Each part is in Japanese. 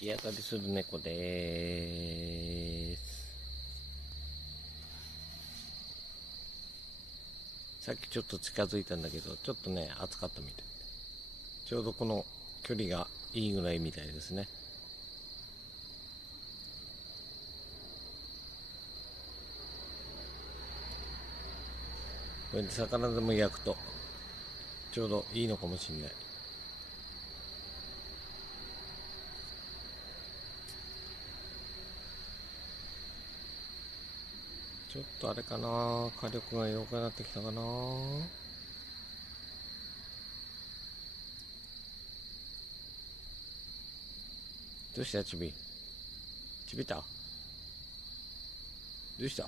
日当たりする猫でーす。さっきちょっと近づいたんだけど、ちょっとね暑かったみたいで、ちょうどこの距離がいいぐらいみたいですね。これで魚でも焼くとちょうどいいのかもしんない。ちょっとあれかな、火力が弱くなってきたかな。どうしたちび、ちびた、どうした。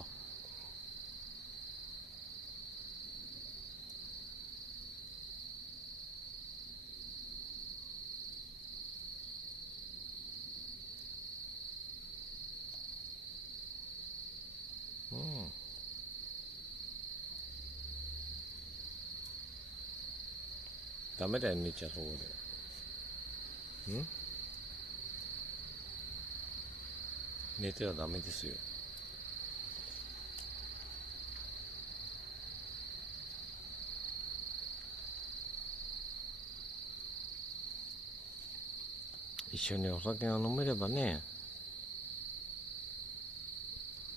うん、ダメだよ寝ちゃう、そこで。寝てはダメですよ。一緒にお酒が飲めればね、